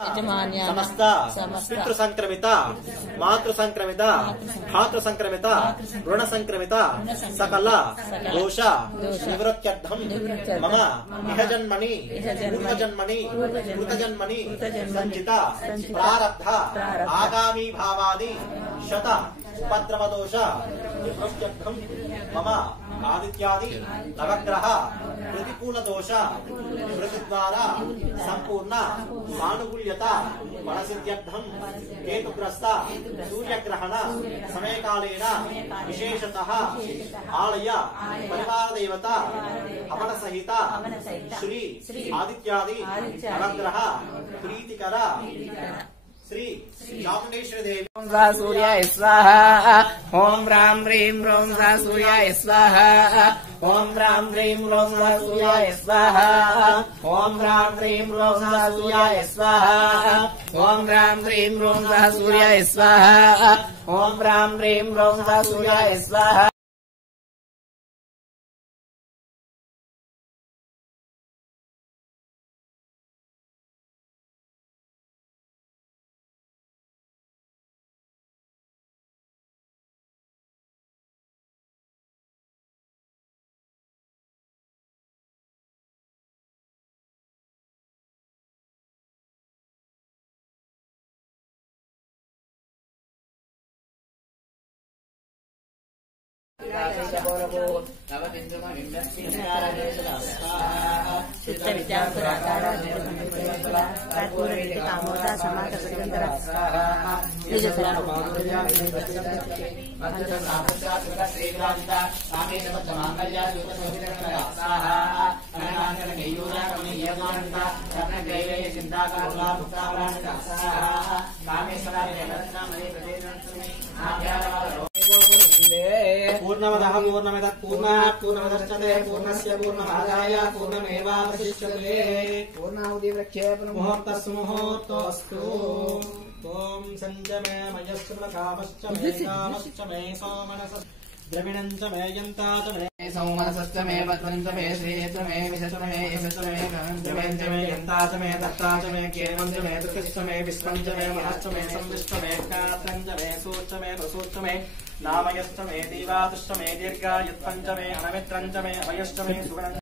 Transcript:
समस्त पितृ संक्रमित मातृ संक्रमित भातृ संक्रमित ऋण संक्रमित सकल दोष निवृत्त्यर्थं मम इह जन्मनि कृतजन्मनि संचित प्रारब्ध आगामी भावादि शत उपद्रवदोष निवृत्त्यर्थं मम आदित्यादि नवग्रह प्रतिकूल दोष निवृत्ति द्वारा संपूर्ण सानुकूल्यता फलसिद्ध्यर्थं केतुग्रस्त सूर्यग्रहण समयकालेन विशेषतः आलय परिवार देवता हवन सहित श्री आदित्यादि नवग्रह प्रीतिकर श्री चामुंडेश्वरी देवी ओम सा सूर्याय स्वाहा ओम राम ह्रीं रों सा सूर्याय स्वाहा ओम राम ह्रीं रों सा सूर्याय स्वाहा ओम राम ह्रीं रों सा सूर्याय स्वाहा ओम राम ह्रीं रों सा सूर्याय स्वाहा ओम राम ह्रीं रों सा सूर्याय स्वाहा। पूर्णमदः पूर्णमिदः पूर्णात् पूर्णमुदच्यते पूर्णस्य पूर्णमादाय पूर्णमेवावशिष्यते पूर्णाहुति प्रक्षेपणं मुहूर्तस्य मुहूर्तोऽस्तु। ॐ संजमे मयश्च कामश्च मे कामश्च मे सोमनसः द्रविणं च मे यन्ता च मे सौमनसश्च मे वत्वं च मे श्रेयश्च मे विशश्च मे यशश्च मे गणं च मे यन्ता च मे दत्ता च मे केवलं च मे तृतीयश्च मे विश्वं च मे महश्च मे संविश्च मे कात्रं च मे सूच्च मे प्रसूच्च मे नामयश्च मे दीवातुश्च मे दीर्घायुत्वं च मे अनमित्रं च मे अभयश्च मे सुगुणं